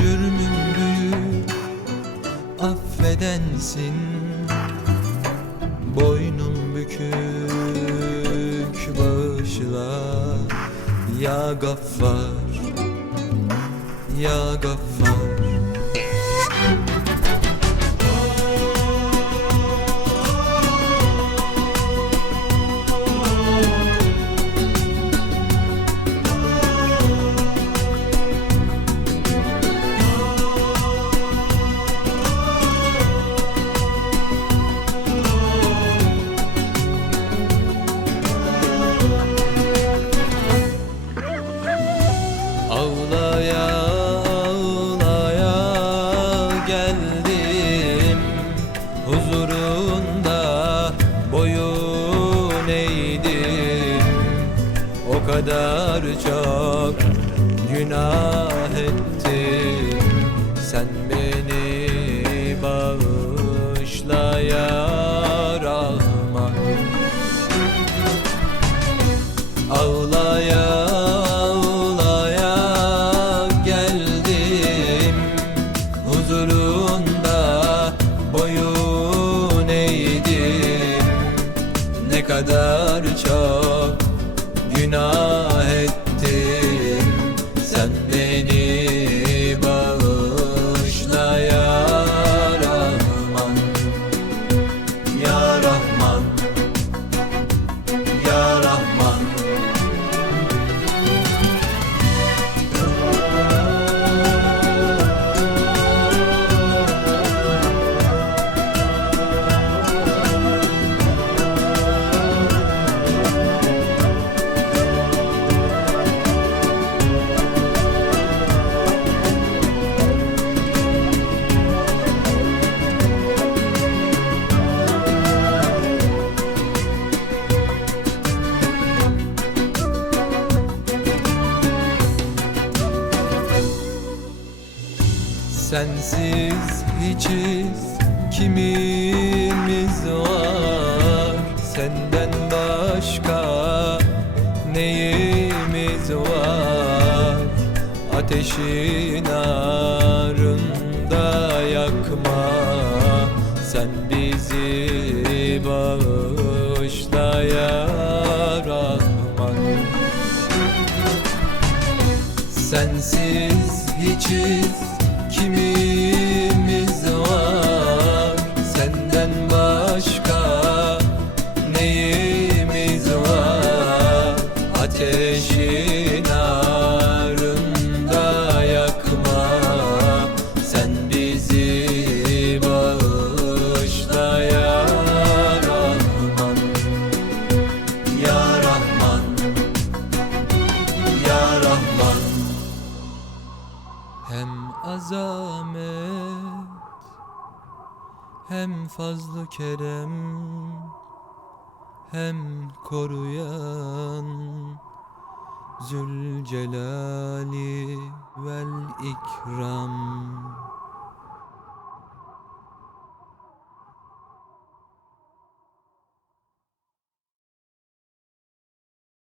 Cürmüm büyük affedensin. Boynum bükük bağışla. Ya Gaffar Ya Gaffar geldim Huzurunda boyun eğdim O kadar çok günah kadar çok günah Sensiz hiçiz kimimiz var. Senden başka neyimiz var? Ateşin arında yakma. Sen bizi bağışla ya Rahman Sensiz hiçiz kimimiz azamet Hem fazlı kerem Hem koruyan Zülcelali vel ikram